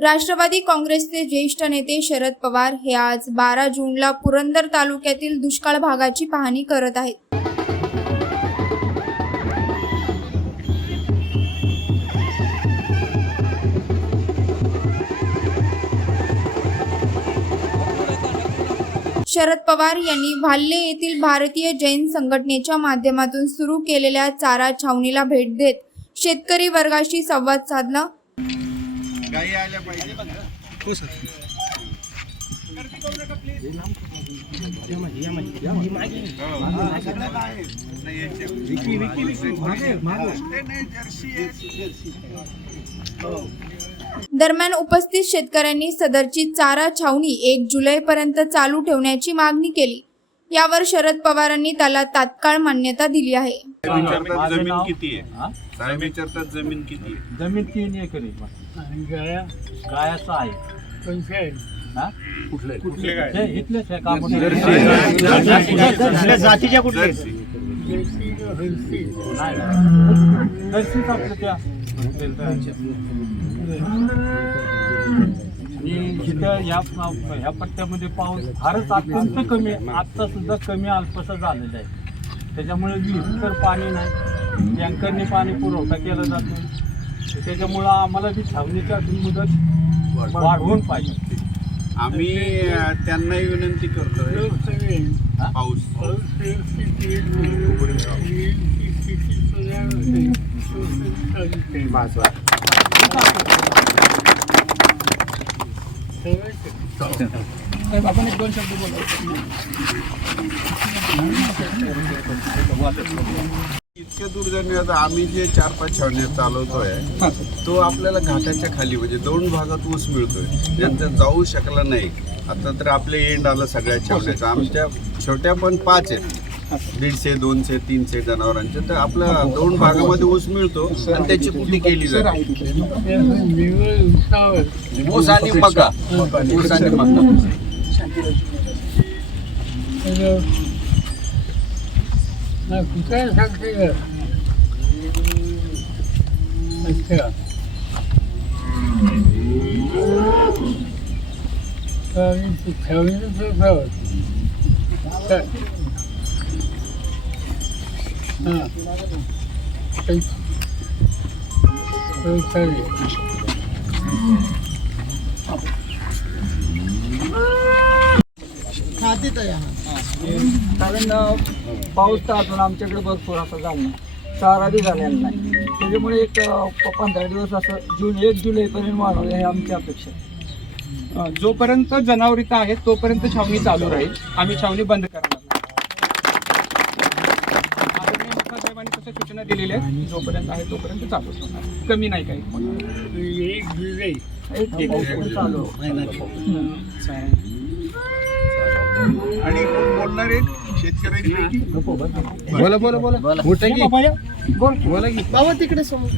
राष्ट्रवादी काँग्रेसचे ज्येष्ठ नेते शरद पवार हे आज बारा जूनला पुरंदर तालुक्यातील दुष्काळ भागाची पाहणी करत आहेत. शरद पवार यांनी भाल्ले येथील भारतीय जैन संघटनेच्या माध्यमातून सुरू केलेल्या चारा छावणीला भेट देत शेतकरी वर्गाशी संवाद साधला. गाई आल्या पाहिजे. हो सर. दरम्यान उपस्थित शेतकऱ्यांनी सदरची चारा छावणी एक जुलैपर्यंत चालू ठेवण्याची मागणी केली. यावर शरद पवारांनी त्याला तात्काळ मान्यता दिली आहे. विचारतात जमीन किती आहे? साहेब विचारतात जमीन किती आहे? जमीन तीन एकर आहे. गायाचं आहे. हा? कुठले? काय हे इथलेच आहे कामोठे. जातीच्या कुठल्या जर्सी. नाही, नाही. जर्सीच आपलं त्या आणि इथं या ह्या पट्ट्यामध्ये पाऊस फारच अत्यंत कमी आत्ता सुद्धा कमी अल्पसं झालेलं आहे. त्याच्यामुळे तर पाणी नाही. टँकरने पाणी पुरवठा केला जातो. त्याच्यामुळं आम्हाला ती छावणीची अजून मुदत वाढवून पाहिजे. आम्ही त्यांनाही विनंती करतोय. पाऊस. इतक्या दुर्दैवी आता आम्ही जे चार पाच छावण्या चालवतोय तो आपल्याला घाटाच्या खाली म्हणजे दोन भागात ऊस मिळतोय. ज्यांचा जाऊ शकला नाही. आता तर आपले एंड आलं सगळ्या छावण्याचं आमच्या छोट्या पण पाच आहेत. दीडशे दोनशे तीनशे जनावरांचे. तर आपल्या दोन भागामध्ये ऊस मिळतो आणि त्याची कुटी केली जाते. ऊस आणि मका. ऊस आणि मका. कुठे सांगते अच्छा. कारण पाऊस तर अजून आमच्याकडे भरपूर असा झाला चारा बी झालेला नाही त्याच्यामुळे एक प- पंधरा दिवस असं जून एक जुलैपर्यंत वाढवलं हे आमची अपेक्षा जोपर्यंत जनावर इथं आहेत तोपर्यंत छावणी चालू राहील. आम्ही छावणी बंद करणार नाही. आदरणीय तशा सूचना दिलेल्या आहेत. जोपर्यंत आहे तोपर्यंत चालू कमी नाही काही. चालू. आणि कोण बोलणार आहेत? शेतकऱ्यांपैकी बोला बोला बोला. मोठं की. बोल बोला की. बाबा तिकडे समोर.